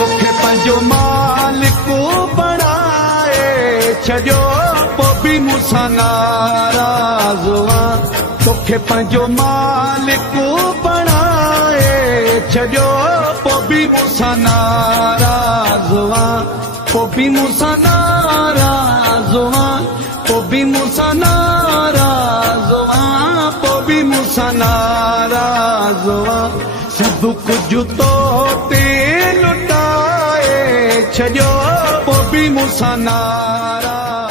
तोखे पंहिंजो मालिक बणाए छॾियो पोइ बि मूंसां नाराज़ हुआ। तोखे पंहिंजो मालिक बणाए छॾियो पोइ बि मूंसां नाराज़ हुआ। पोइ बि मूंसां नाराज़ हुआ। पोइ बि मूंसां नाराज़ हुआ। पोइ बि मूंसां नाराज़ हुआ। सब कुझु तो ते लुटाए छॾियो पोइ बि मूंसां नाराज़